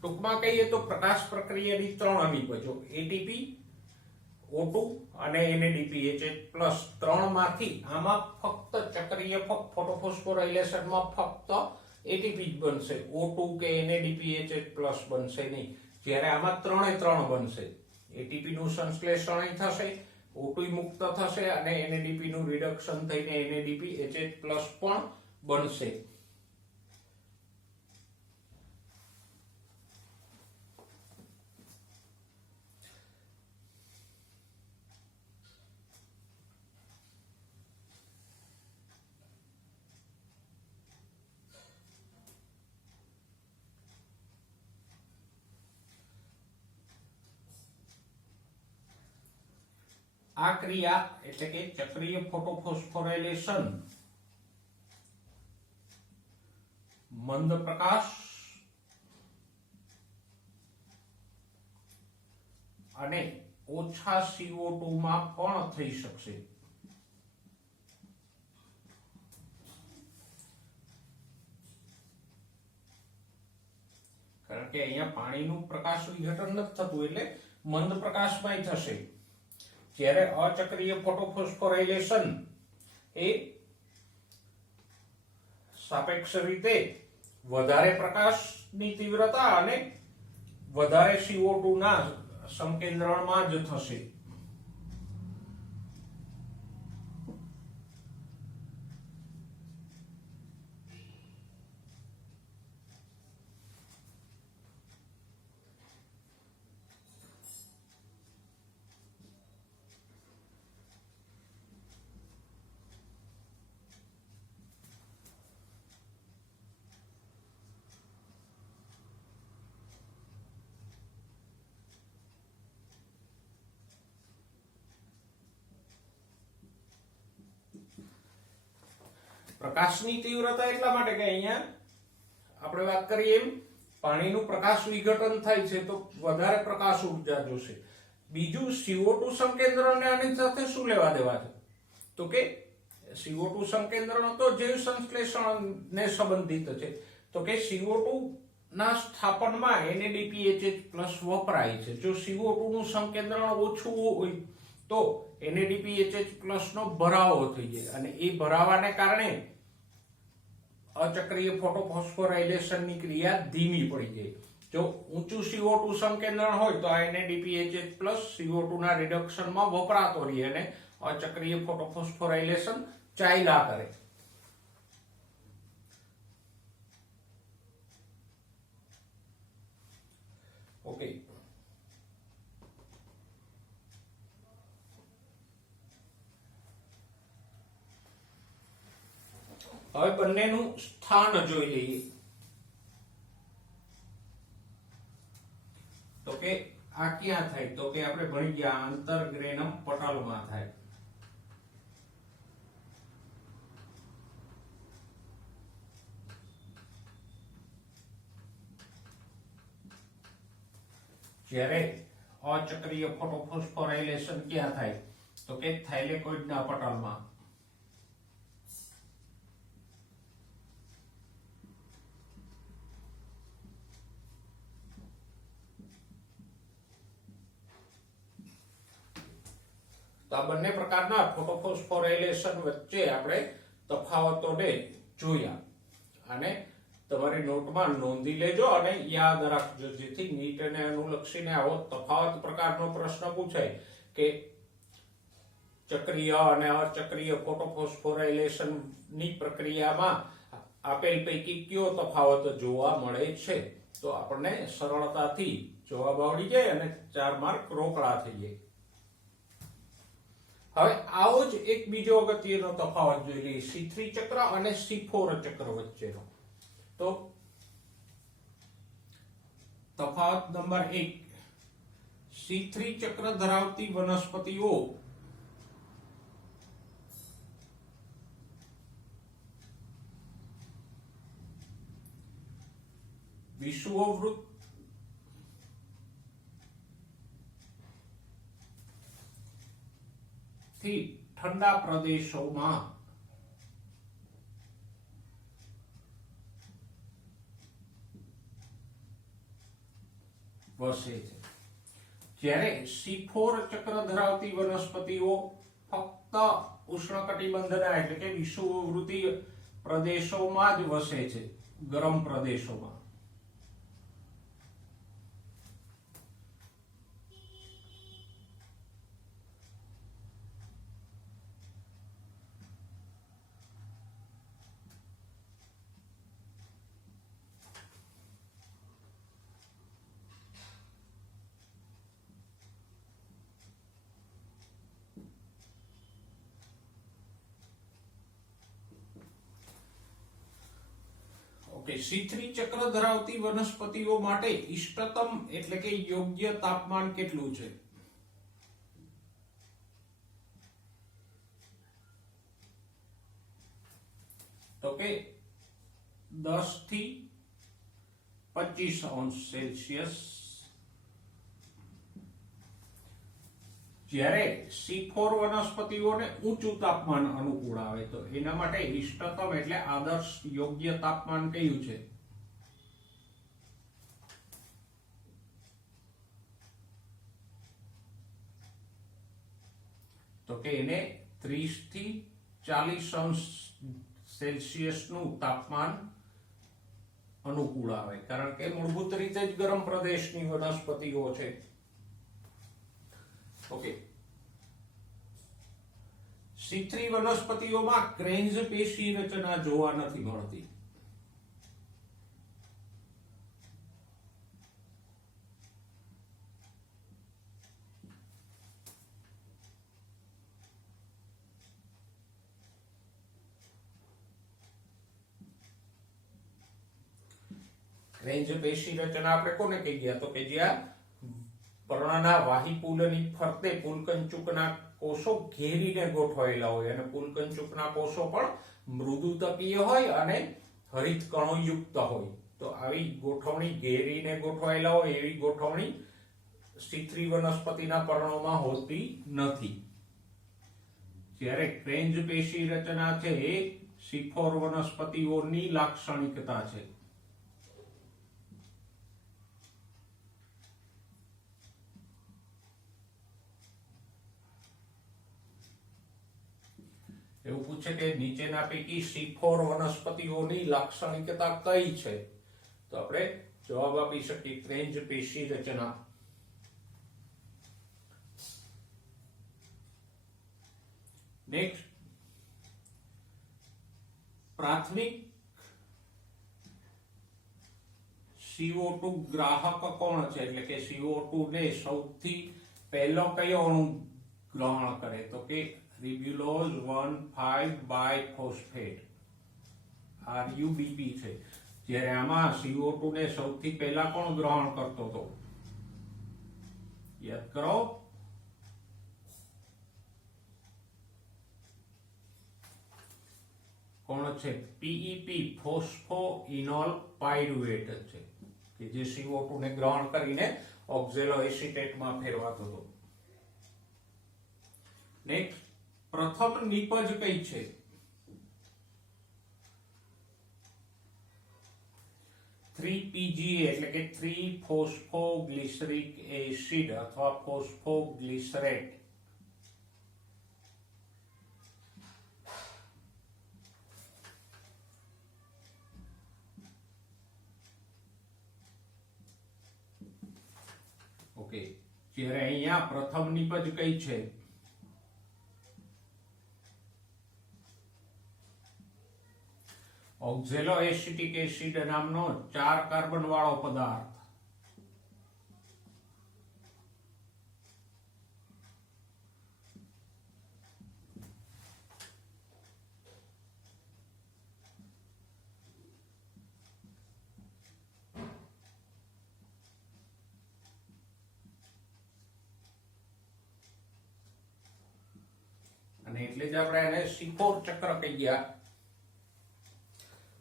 ટૂંકમાં કહીએ તો પ્રકાશ પ્રક્રિયાની ત્રણ અમીપજો ATP, O2 અને NADPHH+ ત્રણમાંથી આમાં ફક્ત ચક્રીય ફોટોફોસ્ફોરાયલેશનમાં ફક્ત ATP જ બનશે, O2 કે NADPHH+ બનશે નહીં. જ્યારે આમાં ત્રણે ત્રણ બનશે. ATP નું સંશ્લેષણ અહીં થશે, O2 મુક્ત થશે અને NADP નું રિડક્શન થઈને NADPHH+ પણ બનશે. આ ક્રિયા એટલે કે ચક્રીય ફોટોફોસ્ફોરાયલેશન મંદ પ્રકાશ અને ઓછા CO2 માં પણ થઈ શકશે. કારણ કે અહીંયા પાણીનું પ્રકાશ વિઘટન નથી થતું એટલે મંદ પ્રકાશમાં થશે. જ્યારે અચક્રીય ફોટોફોસ્ફોરાયલેશન એ સાપેક્ષ રીતે વધારે પ્રકાશની તીવ્રતા અને વધારે CO2 ના સંકેન્દ્રણમાં જ થશે. પ્રકાશની તીવ્રતા એટલા માટે કે અહીંયા આપણે વાત કરીએ એમ પાણીનું પ્રકાશ વિઘટન થાય છે તો વધારે પ્રકાશ ઊર્જા જોશે. બીજું CO2 સંકેન્દ્રણને આની સાથે શું લેવા દેવા છે? તો કે CO2 સંકેન્દ્રણ તો જૈવ સંશ્લેષણને સંબંધિત છે. તો કે CO2 ના સ્થાપનમાં NADPHH+ વપરાય છે. જો CO2 નું સંકેન્દ્રણ ઓછું હોય તો NADPHH+ નો ભરાવો થઈ જાય અને એ ભરાવાને કારણે અચક્રીય ફોટોફોસ્ફોરાયલેશનની ક્રિયા ધીમી પડી જાય. જો ઊંચું CO2 સંકેન્દ્રણ હોય તો આ NADPHH+ CO2 ના રિડક્શનમાં વપરાતો રહે અને અચક્રીય ફોટોફોસ્ફોરાયલેશન ચાલ્યા કરે. ઓકે, હવે બંનેનું સ્થાન જોઈ લઈએ. તો કે આ ક્યાં થાય? તો કે આપણે ભણી ગયા આંતરગ્રેનમ પટલમાં થાય. જ્યારે અચક્રીય ફોટોફોસ્ફોરાયલેશન ક્યાં થાય? તો કે થાઇલેકોઇડના પટલમાં. તો આ બંને પ્રકારના ફોટોફોસ્ફોરાયલેશન વચ્ચે આપણે તફાવતોને જોયા અને તમારી નોટમાં નોંધી લેજો અને યાદ રાખજો જેથી નીટ અને અનુલક્ષીને આવો તફાવત પ્રકારનો પ્રશ્ન પૂછાય કે ચક્રીય અને અચક્રીય ફોટોફોસ્ફોરાયલેશન ની પ્રક્રિયામાં આપેલ પૈકી કયો તફાવત જોવા મળે છે તો આપણને સરળતાથી જવાબ આવડી જાય અને 4 માર્ક રોકડા થઈ જાય. હવે આવો જ એક બીજો અગત્યનો તફાવત જોઈ લઈએ C3 ચક્ર અને C4 ચક્ર વચ્ચેનો. તો તફાવત નંબર 1, C3 ચક્ર ધરાવતી વનસ્પતિઓ વિષુવવૃત્ત થી ઠંડા પ્રદેશોમાં વસે છે. જ્યારે C4 ચક્ર ધરાવતી વનસ્પતિઓ ફક્ત ઉષ્ણકટિબંધના એટલે કે વિષુવવૃત્તીય પ્રદેશોમાં જ વસે છે, ગરમ પ્રદેશોમાં. C3 ચક્ર ધરાવતી વનસ્પતિઓ માટે ઇષ્ટતમ એટલે કે યોગ્ય તાપમાન કેટલું છે? તો કે 10 થી 25 અંશ સેલ્સિયસ. જ્યારે C4 વનસ્પતિઓને ઊંચું તાપમાન અનુકૂળ આવે તો એના માટે ઇષ્ટતમ એટલે આદર્શ યોગ્ય તાપમાન કયું છે? તો કે એને 30 થી 40 અંશ સેલ્સિયસ નું તાપમાન અનુકૂળ આવે, કારણ કે મૂળભૂત રીતે જ ગરમ પ્રદેશની વનસ્પતિઓ છે. ઓકે, C3 વનસ્પતિઓમાં ક્રેન્જ પેશી રચના જોવા નથી મળતી. ક્રેન્જ પેશી રચના આપણે કોને કહી ગયા? તો કે જ્યાં પર્ણના વાહીપુલની ફરતે પુલકંચુકના કોષો ઘેરીને ગોઠવાયેલા હોય અને પુલકંચુકના કોષો પણ મૃદુતકીય હોય અને હરિત કણો યુક્ત હોય. તો આવી ગોઠવણી ઘેરીને ગોઠવાયેલા હોય એવી ગોઠવણી C3 વનસ્પતિના પર્ણોમાં હોતી નથી. જ્યારે ક્રેન્જ પેશી રચના છે એ C4 વનસ્પતિઓની લાક્ષણિકતા છે. એવું પૂછે કે નીચેના પૈકી C4 વનસ્પતિઓની લાક્ષણિકતા કઈ છે? તો આપણે જવાબ આપી શકીએ ક્રેન્જ પેશી રચના. નેક્સ્ટ, પ્રાથમિક CO2 ગ્રાહક કોણ છે? એટલે કે CO2 ને સૌથી પહેલો કયો અણુ ગ્રહણ કરે? તો કે રિબ્યુલોઝ 1,5 બાયફોસ્ફેટ RUBP છે. જ્યારે આમાં CO2 ને સૌથી પહેલા કોણ ગ્રહણ કરતો હતો? યાદ કરો. કોણ છે? PEP ફોસ્ફોઇનોલ પાયરુવેટ છે, કે જે CO2 ને ગ્રહણ કરીને ઓક્ઝેલો એસિટેટમાં ફેરવાતો હતો. નેક્સ્ટ, પ્રથમ નિપજ કઈ છે? (3PGA) એટલે કે 3-ફોસ્ફોગ્લિસરિક એસિડ અથવા ફોસ્ફોગ્લિસરેટ. ઓકે, જ્યારે અહીંયા પ્રથમ નિપજ કઈ છે? ઓક્ઝેલો એસિટિક એસિડ નામનો 4 કાર્બન વાળો પદાર્થ. અને એટલે જ આપણે એને C4 ચક્ર કહી ગયા.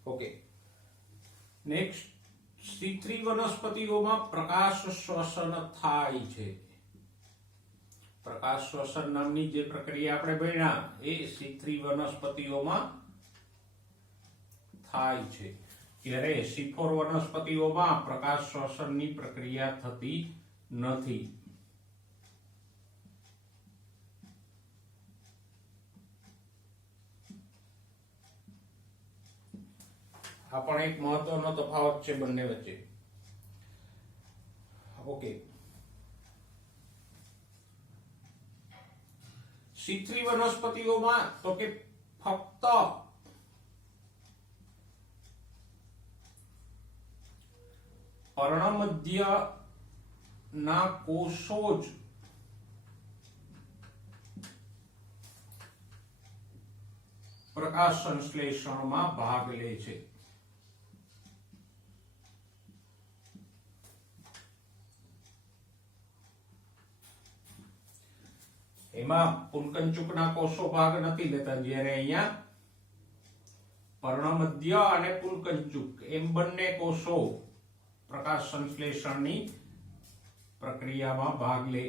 ઓકે, નેક્સ્ટ, C3 વનસ્પતિઓમાં પ્રકાશ શ્વસન થાય છે. પ્રકાશ શ્વસન નામની જે પ્રક્રિયા આપણે ભણ્યા એ C3 વનસ્પતિઓમાં થાય છે. જ્યારે C4 વનસ્પતિઓમાં પ્રકાશ શ્વસનની પ્રક્રિયા થતી નથી. આ પણ એક મહત્વનો તફાવત છે બંને વચ્ચે. ઓકે, C3 વનસ્પતિઓમાં તો કે ફક્ત પર્ણમધ્ય ના કોષો જ પ્રકાશ સંશ્લેષણમાં ભાગ લે છે. એમાં પુંકંચુકના કોષો ભાગ નથી લેતા, જ્યારે અહીંયા પર્ણમધ્ય અને પુંકંચુક એમ બંને કોષો પ્રકાશ સંશ્લેષણની પ્રક્રિયામાં ભાગ લે.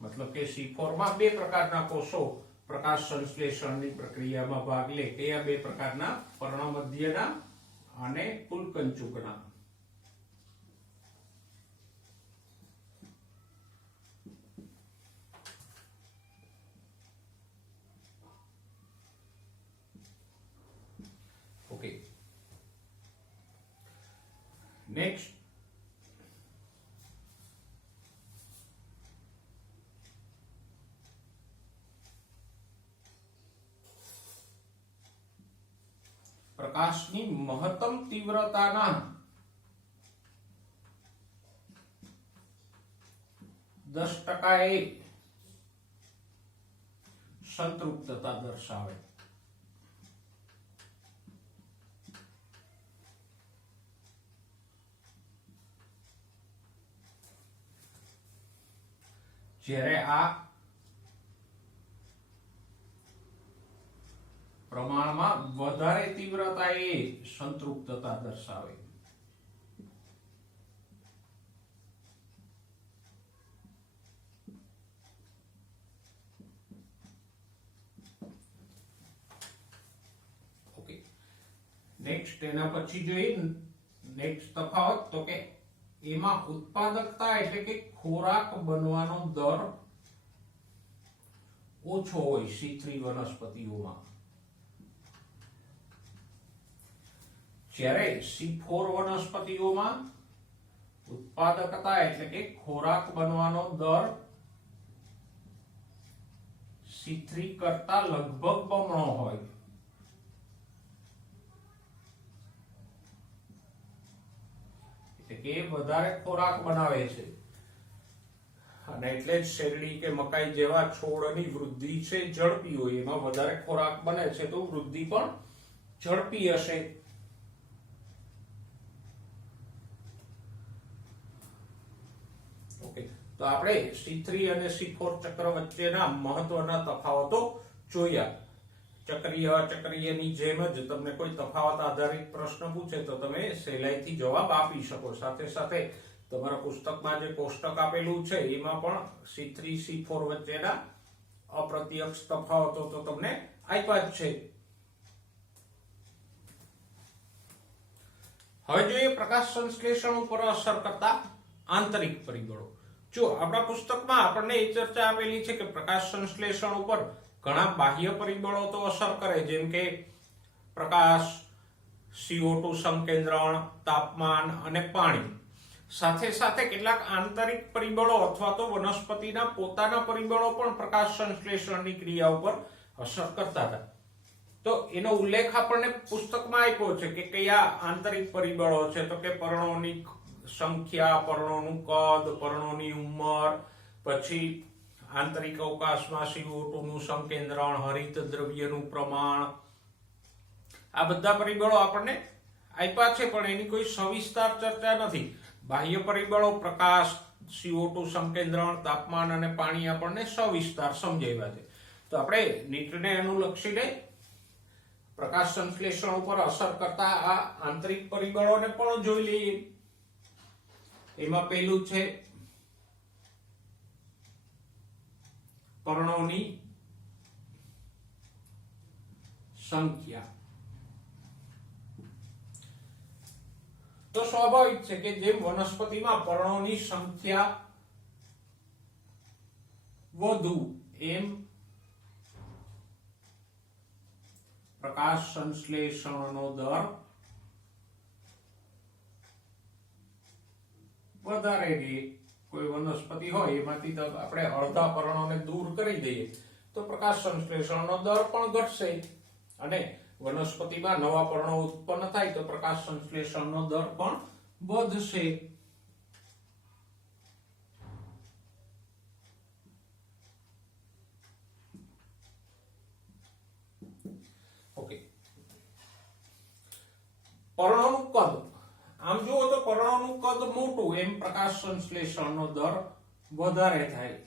મતલબ કે C4 માં બે પ્રકારના કોષો પ્રકાશ સંશ્લેષણની પ્રક્રિયામાં ભાગ લે. કયા બે પ્રકારના? પર્ણમધ્યના અને પુંકંચુકના. ઓકે, નેક્સ્ટ પ્રકાશની મહત્તમ તીવ્રતાના 10% એ સંતૃપ્તતા દર્શાવે. જ્યારે આ પ્રમાણમાં વધારે તીવ્રતા એ સંતૃપ્તતા દર્શાવે. ઓકે, નેક્સ્ટ એના પછી જોઈએ નેક્સ્ટ તફાવત તો કે એમાં ઉત્પાદકતા એટલે કે ખોરાક બનવાનો દર ઓછો હોય C3 વનસ્પતિઓમાં, જ્યારે C4 વનસ્પતિઓમાં ઉત્પાદકતા એટલે કે ખોરાક બનવાનો દર C3 કરતા લગભગ બમણો હોય. કે વધારે ખોરાક બનાવે છે અને એટલે જ શેરડી કે મકાઈ જેવા છોડની વૃદ્ધિ છે ઝડપી હોય. એમાં વધારે ખોરાક બને છે તો વૃદ્ધિ પણ ઝડપી હશે. ઓકે, તો આપણે C3 અને C4 ચક્ર વચ્ચેના મહત્વના તફાવતો જોયા. ચક્રીય અચક્રીયની જેમ જ તમને કોઈ તફાવત આધારિત પ્રશ્ન પૂછે તો તમે સહેલાઈથી જવાબ આપી શકો. સાથે સાથે તમારા પુસ્તકમાં જે કોષ્ટક આપેલું છે એમાં પણ C3 C4 વચ્ચેના અપ્રત્યક્ષ તફાવતો તો તમને આપ્યા જ છે. હવે જોઈએ પ્રકાશ સંશ્લેષણ ઉપર અસર કરતા આંતરિક પરિબળો. જો આપણા પુસ્તકમાં આપણને એ ચર્ચા આપેલી છે કે પ્રકાશ સંશ્લેષણ ઉપર ઘણા બાહ્ય પરિબળો તો અસર કરે, જેમ કે પ્રકાશ, CO2 સંકેન્દ્રણ, તાપમાન અને પાણી. સાથે સાથે કેટલાક આંતરિક પરિબળો અથવા તો વનસ્પતિના પોતાના પરિબળો પણ પ્રકાશ સંશ્લેષણની ક્રિયા ઉપર અસર કરતા હતા. તો એનો ઉલ્લેખ આપણને પુસ્તકમાં આપ્યો છે કે કયા આંતરિક પરિબળો છે. તો કે પર્ણોની સંખ્યા, પર્ણોનું કદ, પર્ણોની ઉંમર, પછી આંતરિક અવકાશમાં CO2 નું સંકેન્દ્રણ, હરિત દ્રવ્યનું પ્રમાણ. આ બધા પરિબળો આપણને આપ્યા છે પણ એની કોઈ સવિસ્તાર ચર્ચા નથી. બાહ્ય પરિબળો પ્રકાશ, CO2 સંકેન્દ્રણ, તાપમાન અને પાણી આપણને સવિસ્તાર સમજાવ્યા છે. તો આપણે નીટને અનુલક્ષીને પ્રકાશ સંશ્લેષણ ઉપર અસર કરતા આ આંતરિક પરિબળોને પણ જોઈ લઈએ. એમાં પહેલું છે પર્ણોની સંખ્યા. તો સ્વાભાવિક છે કે જેમ વનસ્પતિમાં પર્ણોની સંખ્યા વધુ એમ પ્રકાશ સંશ્લેષણનો દર વધારે રહીએ. કોઈ વનસ્પતિ હોય એમાંથી તો આપણે અડધા પર્ણોને દૂર કરી દઈએ તો પ્રકાશ સંશ્લેષણનો દર પણ ઘટશે અને વનસ્પતિમાં નવા પર્ણો ઉત્પન્ન થાય તો પ્રકાશ સંશ્લેષણનો દર પણ વધશે. ઓકે, પર્ણોનું કદ. આમ જુઓ તો પર્ણોનું કદ મોટું એમ પ્રકાશ સંશ્લેષણનો દર વધારે થાય.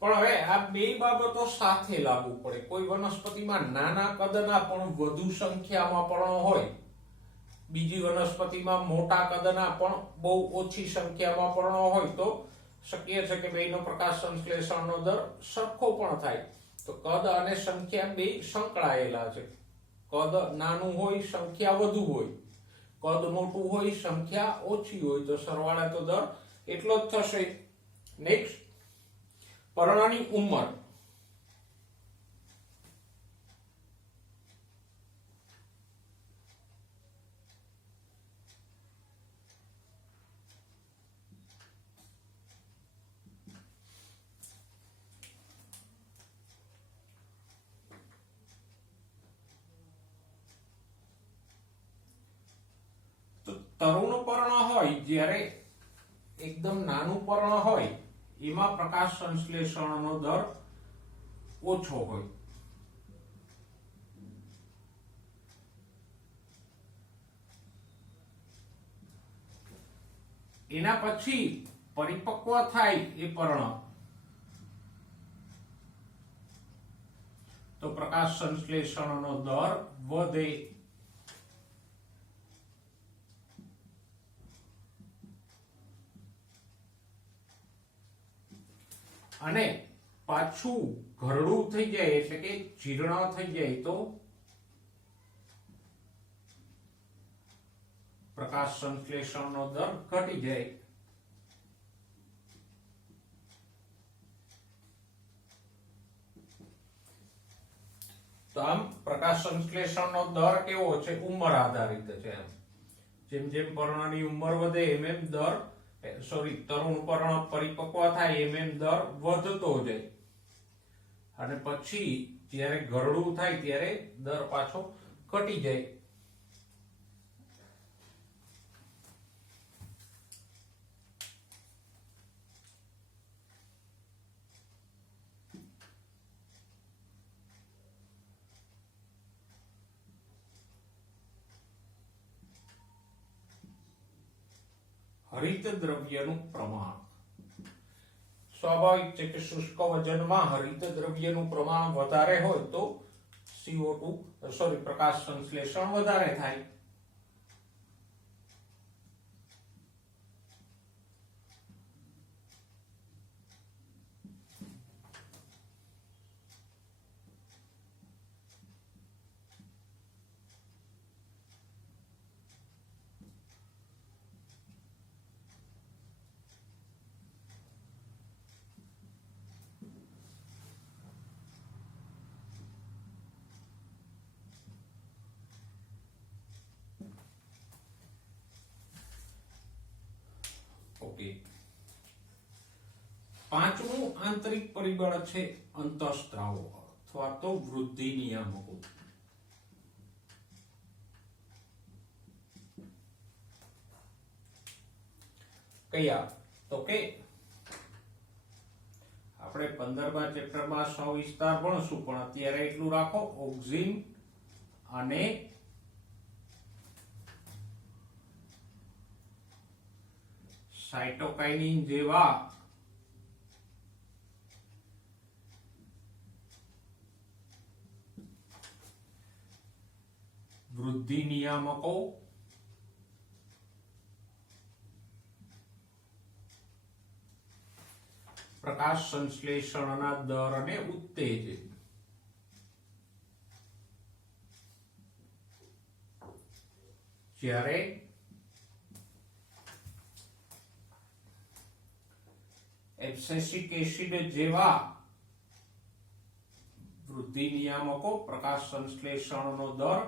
પણ હવે આ બે બાબતો સાથે લાગુ પડે. કોઈ વનસ્પતિમાં નાના કદના પણ વધુ સંખ્યામાં પર્ણો હોય, બીજી વનસ્પતિમાં મોટા કદના પણ બહુ ઓછી સંખ્યામાં પર્ણો હોય તો શક્ય છે કે બેનો પ્રકાશ સંશ્લેષણનો દર સરખો પણ થાય. તો કદ અને સંખ્યા બે સંકળાયેલા છે. કદ નાનું હોય, સંખ્યા વધુ હોય. કદ મોટું હોય, સંખ્યા ઓછી હોય તો સરવાળે તો દર એટલો જ થશે. નેક્સ્ટ, પર્ણની ઉંમર. તરુણ પર્ણ હોય, જ્યારે એકદમ નાનું પર્ણ હોય એમાં પ્રકાશ સંશ્લેષણનો દર ઓછો હોય. એના પછી પરિપક્વ થાય એ પર્ણ તો પ્રકાશ સંશ્લેષણનો દર વધે. અને પાછું ઘરડું થઈ જાય એટલે કે જીર્ણ થઈ જાય તો પ્રકાશ સંશ્લેષણનો દર ઘટી જાય. તો આમ પ્રકાશ સંશ્લેષણનો દર કેવો છે? ઉંમર આધારિત છે. જેમ જેમ પર્ણની ઉંમર વધે એમ દર તરુણ પર્ણ પરિપક્વ થાય એમ દર વધતો જાય અને પછી જ્યારે ઘરડું થાય ત્યારે દર પાછો ઘટી જાય. હરિત દ્રવ્યનું પ્રમાણ. સ્વાભાવિક છે કે શુષ્ક વજનમાં હરિત દ્રવ્યનું પ્રમાણ વધારે હોય તો પ્રકાશ સંશ્લેષણ વધારે થાય. ઓકે, પાંચમું આંતરિક પરિબળ છે અંતઃસ્ત્રાવો અથવા તો વૃદ્ધિ નિયામકો. કયા? તો કે આપણે 15મા ચેપ્ટરમાં સવિસ્તાર ભણશું, પણ અત્યારે એટલું રાખો, ઓક્સિન અને સાયટોકાઇનિન જેવા વૃદ્ધિ નિયામકો પ્રકાશ સંશ્લેષણના દરને ઉત્તેજે. જ્યારે એબ્સેસિક એસિડ જેવા વૃદ્ધિ નિયામકો પ્રકાશ સંશ્લેષણનો દર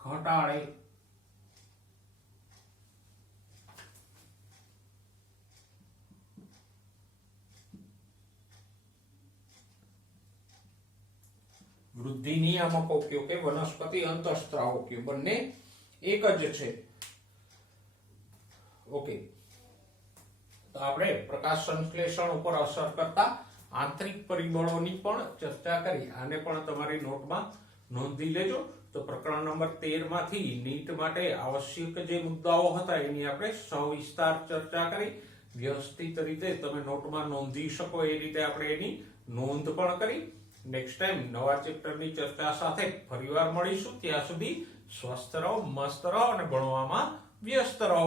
ઘટાડે વૃદ્ધિ નિયામકો કયો કે વનસ્પતિ અંતઃસ્ત્રાવો કયો, બંને એક જ છે. ઓકે, તો આપણે પ્રકાશ સંશ્લેષણ ઉપર અસર કરતા આંતરિક પરિબળોની પણ ચર્ચા કરી. આને પણ તમારી નોટમાં નોંધી લેજો. તો પ્રકરણ નંબર 13 માંથી નીટ માટે આવશ્યક જે મુદ્દાઓ હતા એની આપણે સવિસ્તાર ચર્ચા કરી. વ્યવસ્થિત રીતે તમે નોટમાં નોંધી શકો એ રીતે આપણે એની નોંધ પણ કરી. નેક્સ્ટ ટાઈમ નવા ચેપ્ટરની ચર્ચા સાથે ફરીવાર મળીશું. ત્યાં સુધી સ્વસ્થ રહો, મસ્ત રહો અને ભણવામાં વ્યસ્ત રહો.